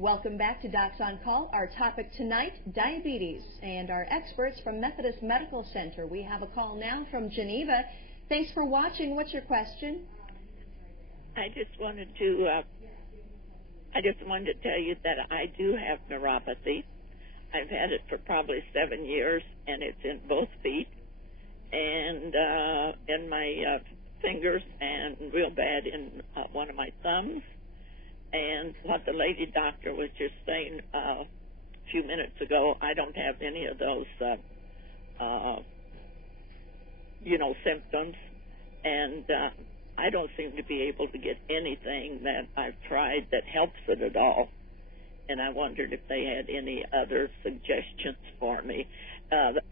Welcome back to Docs on Call. Our topic tonight, diabetes, and our experts from Methodist Medical Center. We have a call now from Geneva. Thanks for watching. What's your question? I just wanted to tell you that I do have neuropathy. I've had it for probably 7 years, and it's in both feet and in my fingers and real bad in one of my thumbs. And what the lady doctor was just saying a few minutes ago, I don't have any of those, symptoms. And I don't seem to be able to get anything that I've tried that helps it at all. And I wondered if they had any other suggestions for me.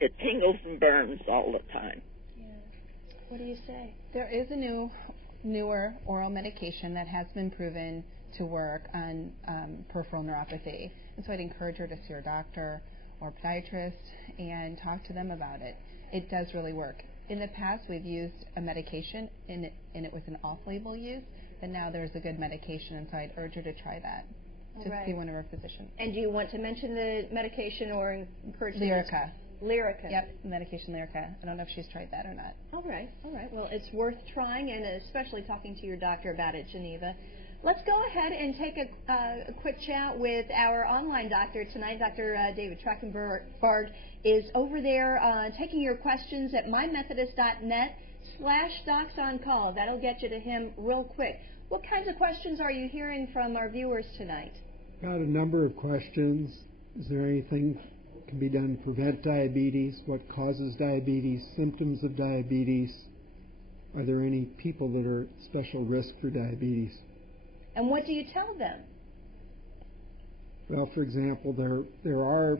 It tingles and burns all the time. Yeah. What do you say? There is a newer oral medication that has been proven to work on peripheral neuropathy. And so I'd encourage her to see her doctor or podiatrist and talk to them about it. It does really work. In the past, we've used a medication, and it was an off-label use, but now there's a good medication, and so I'd urge her to try that, to see one of her physicians. And do you want to mention the medication or encourage Lyrica. Lyrica. Yep, medication Lyrica. I don't know if she's tried that or not. All right. Well, it's worth trying, and especially talking to your doctor about it, Geneva. Let's go ahead and take a quick chat with our online doctor tonight. Dr. David Trachtenbarg is over there taking your questions at mymethodist.net/docsOnCall. That'll get you to him real quick. What kinds of questions are you hearing from our viewers tonight? Got a number of questions. Is there anything that can be done to prevent diabetes? What causes diabetes? Symptoms of diabetes? Are there any people that are at special risk for diabetes? And what do you tell them? Well, for example, there are,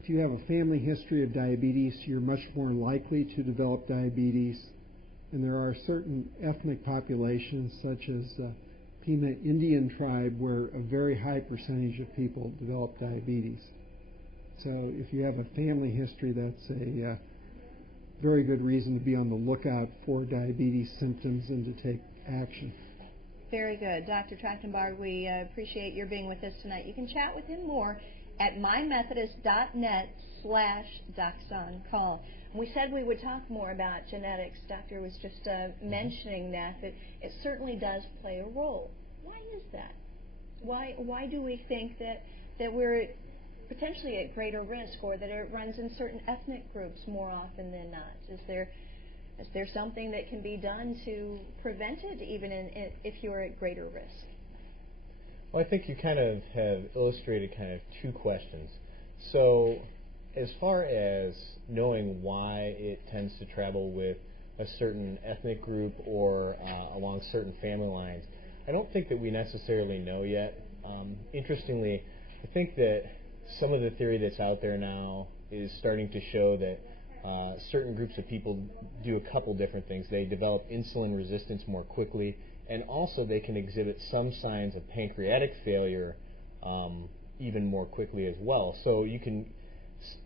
if you have a family history of diabetes, you're much more likely to develop diabetes. And there are certain ethnic populations, such as Pima Indian tribe, where a very high percentage of people develop diabetes. So if you have a family history, that's a very good reason to be on the lookout for diabetes symptoms and to take action. Very good. Dr. Trachtenbarg, we appreciate your being with us tonight. You can chat with him more at mymethodist.net/docsOnCall. We said we would talk more about genetics. Doctor was just mentioning that it certainly does play a role. Why is that? Why do we think that we're potentially at greater risk, or that it runs in certain ethnic groups more often than not? Is there something that can be done to prevent it, even if you're at greater risk? Well, I think you kind of have illustrated kind of two questions. So as far as knowing why it tends to travel with a certain ethnic group or along certain family lines, I don't think that we necessarily know yet. Interestingly, I think that some of the theory that's out there now is starting to show that certain groups of people do a couple different things. They develop insulin resistance more quickly, and also they can exhibit some signs of pancreatic failure even more quickly as well. So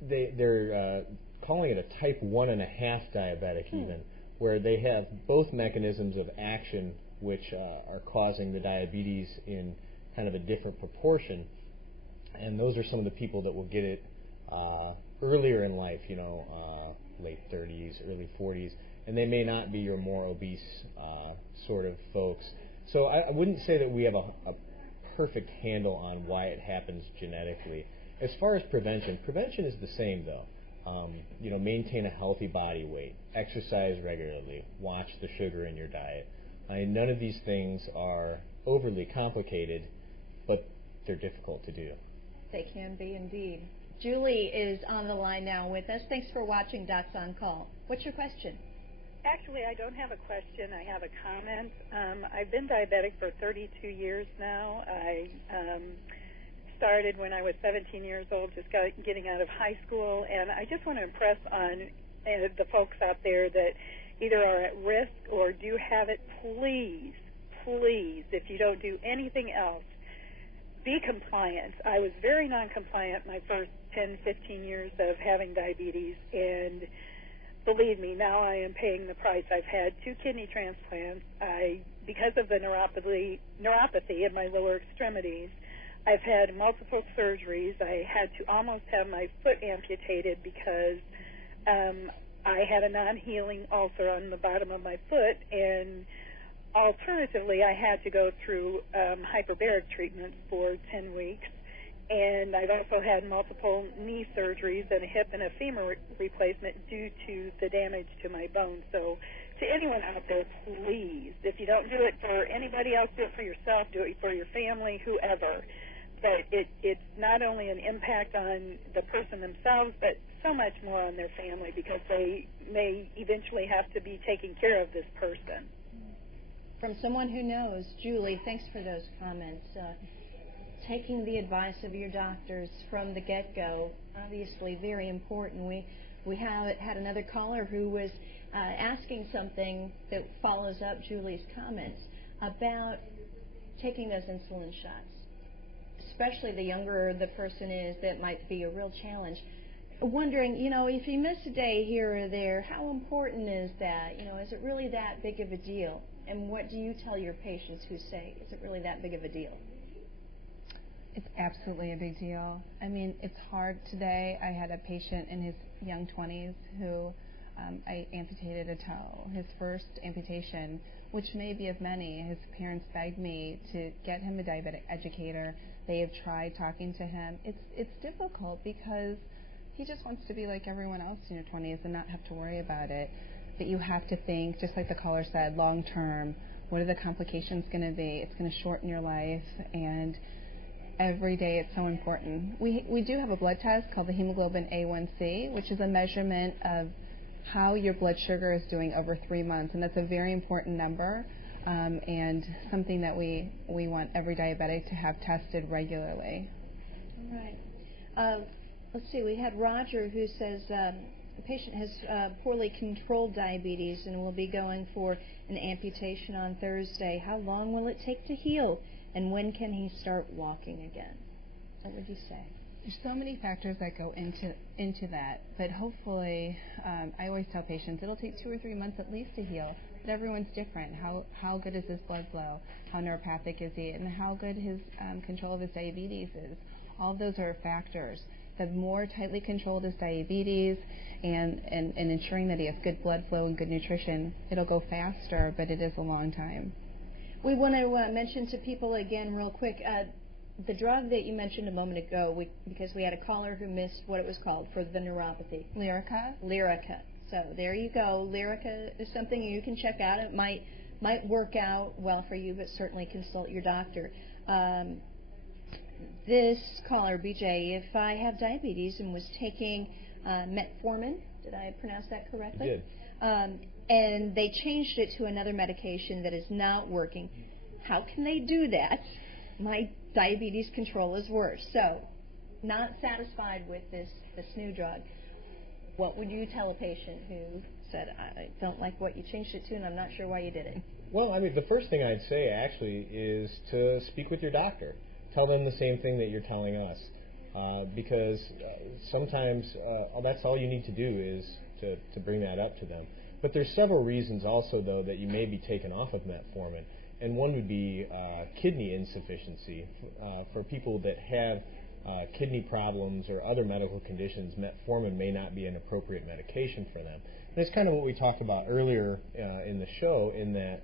they're calling it a type 1.5 diabetic even, where they have both mechanisms of action which are causing the diabetes in kind of a different proportion. And those are some of the people that will get it earlier in life, late 30s, early 40s, and they may not be your more obese sort of folks. So I wouldn't say that we have a perfect handle on why it happens genetically. As far as prevention is the same though. Maintain a healthy body weight, exercise regularly, watch the sugar in your diet. None of these things are overly complicated, but they're difficult to do. They can be indeed. Julie is on the line now with us. Thanks for watching Docs on Call. What's your question? Actually, I don't have a question. I have a comment. I've been diabetic for 32 years now. I started when I was 17 years old, just getting out of high school, and I just want to impress on the folks out there that either are at risk or do have it, please, if you don't do anything else, be compliant. I was very non-compliant my first 10, 15 years of having diabetes, and believe me, now I am paying the price. I've had 2 kidney transplants. Because of the neuropathy in my lower extremities, I've had multiple surgeries. I had to almost have my foot amputated because I had a non-healing ulcer on the bottom of my foot, and alternatively, I had to go through hyperbaric treatment for 10 weeks. And I've also had multiple knee surgeries and a hip and a femur replacement due to the damage to my bones. So to anyone out there, please, if you don't do it for anybody else, do it for yourself, do it for your family, whoever. But it's not only an impact on the person themselves, but so much more on their family, because they may eventually have to be taking care of this person. From someone who knows, Julie, thanks for those comments. Taking the advice of your doctors from the get-go, obviously very important. We have had another caller who was asking something that follows up Julie's comments about taking those insulin shots. Especially the younger the person is, that might be a real challenge. Wondering, if you miss a day here or there, how important is that? Is it really that big of a deal? And what do you tell your patients who say, is it really that big of a deal? It's absolutely a big deal. I mean, it's hard today. I had a patient in his young 20s who I amputated a toe, his first amputation, which may be of many. His parents begged me to get him a diabetic educator. They have tried talking to him. It's difficult because he just wants to be like everyone else in your 20s and not have to worry about it. But you have to think, just like the caller said, long term, what are the complications going to be? It's going to shorten your life, and every day it's so important. We do have a blood test called the hemoglobin A1C, which is a measurement of how your blood sugar is doing over 3 months, and that's a very important number, and something that we want every diabetic to have tested regularly. All right. Let's see, we had Roger who says the patient has poorly controlled diabetes and will be going for an amputation on Thursday. How long will it take to heal? And when can he start walking again? What would you say? There's so many factors that go into that, but hopefully, I always tell patients it'll take 2 or 3 months at least to heal. But everyone's different. How good is his blood flow? How neuropathic is he? And how good his control of his diabetes is? All of those are factors. The more tightly controlled his diabetes and ensuring that he has good blood flow and good nutrition, it'll go faster, but it is a long time. We want to mention to people again real quick, the drug that you mentioned a moment ago, because we had a caller who missed what it was called for the neuropathy. Lyrica. So there you go. Lyrica is something you can check out. It might work out well for you, but certainly consult your doctor. This caller, BJ, if I have diabetes and was taking metformin, did I pronounce that correctly? You did. And they changed it to another medication that is not working. How can they do that? My diabetes control is worse. So, not satisfied with this new drug. What would you tell a patient who said, I don't like what you changed it to and I'm not sure why you did it? Well, I mean, the first thing I'd say actually is to speak with your doctor. Tell them the same thing that you're telling us. Because sometimes that's all you need to do is to bring that up to them. But there's several reasons also, though, that you may be taken off of metformin. And one would be kidney insufficiency. For people that have kidney problems or other medical conditions, metformin may not be an appropriate medication for them. And it's kind of what we talked about earlier in the show, in that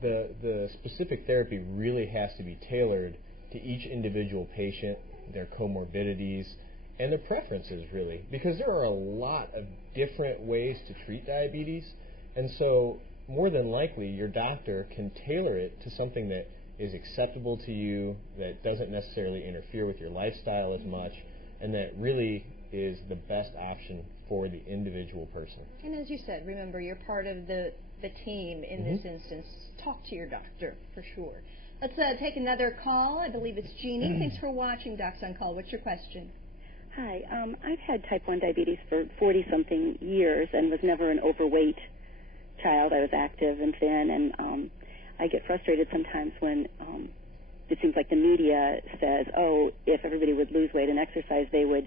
the specific therapy really has to be tailored to each individual patient, their comorbidities, and their preferences, really, because there are a lot of different ways to treat diabetes, and so more than likely your doctor can tailor it to something that is acceptable to you, that doesn't necessarily interfere with your lifestyle as much, and that really is the best option for the individual person. And as you said, remember, you're part of the team in this instance. Talk to your doctor, for sure. Let's take another call. I believe it's Jeannie. Thanks for watching Docs on Call. What's your question? Hi. I've had type 1 diabetes for 40-something years and was never an overweight child. I was active and thin, and I get frustrated sometimes when it seems like the media says, oh, if everybody would lose weight and exercise, they would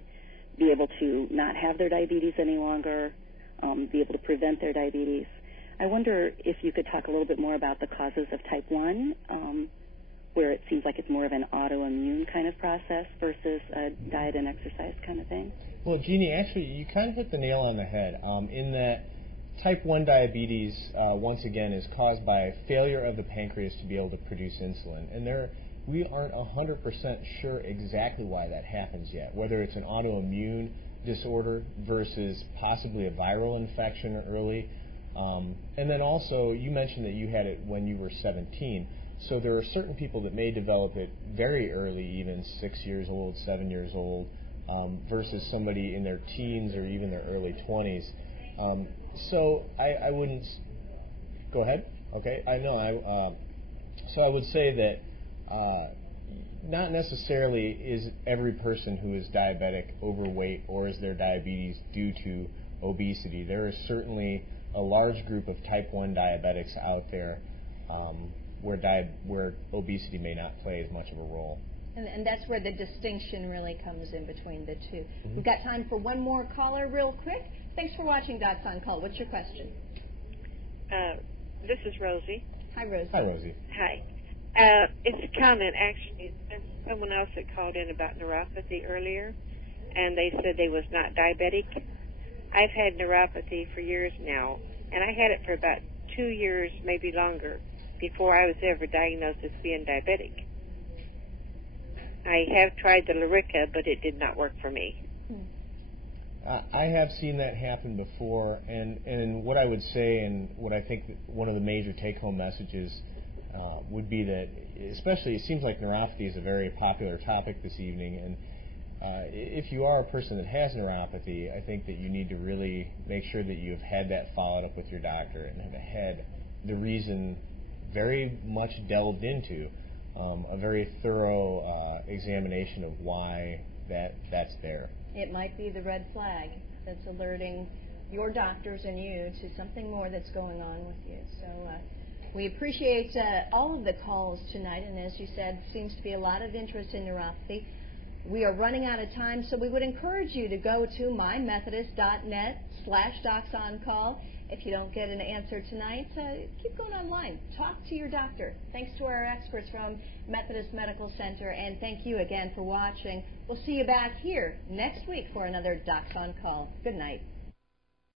be able to not have their diabetes any longer, be able to prevent their diabetes. I wonder if you could talk a little bit more about the causes of type 1, where it seems like it's more of an autoimmune kind of process versus a diet and exercise kind of thing? Well, Jeannie, actually, you kind of hit the nail on the head in that type 1 diabetes, once again, is caused by failure of the pancreas to be able to produce insulin. And we aren't 100% sure exactly why that happens yet, whether it's an autoimmune disorder versus possibly a viral infection early. And then also, you mentioned that you had it when you were 17. So there are certain people that may develop it very early, even 6 years old, 7 years old, versus somebody in their teens or even their early 20s. So I wouldn't... Go ahead. Okay. I know. So I would say that not necessarily is every person who is diabetic overweight, or is their diabetes due to obesity. There is certainly a large group of type 1 diabetics out there where obesity may not play as much of a role. And that's where the distinction really comes in between the two. Mm-hmm. We've got time for one more caller real quick. Thanks for watching Docs on Call. What's your question? This is Rosie. Hi, Rosie. Hi, Rosie. Hi. It's a comment, actually. There's someone else that called in about neuropathy earlier, and they said they was not diabetic. I've had neuropathy for years now, and I had it for about 2 years, maybe longer, before I was ever diagnosed as being diabetic. I have tried the Lyrica, but it did not work for me. I have seen that happen before, and what I would say, and what I think one of the major take-home messages would be that, especially, it seems like neuropathy is a very popular topic this evening, and if you are a person that has neuropathy, I think that you need to really make sure that you have had that followed up with your doctor and have had the reason very much delved into, a very thorough examination of why that's there. It might be the red flag that's alerting your doctors and you to something more that's going on with you. So we appreciate all of the calls tonight, and as you said, seems to be a lot of interest in neuropathy. We are running out of time, so we would encourage you to go to mymethodist.net/docsoncall. If you don't get an answer tonight, keep going online. Talk to your doctor. Thanks to our experts from Methodist Medical Center, and thank you again for watching. We'll see you back here next week for another Docs on Call. Good night.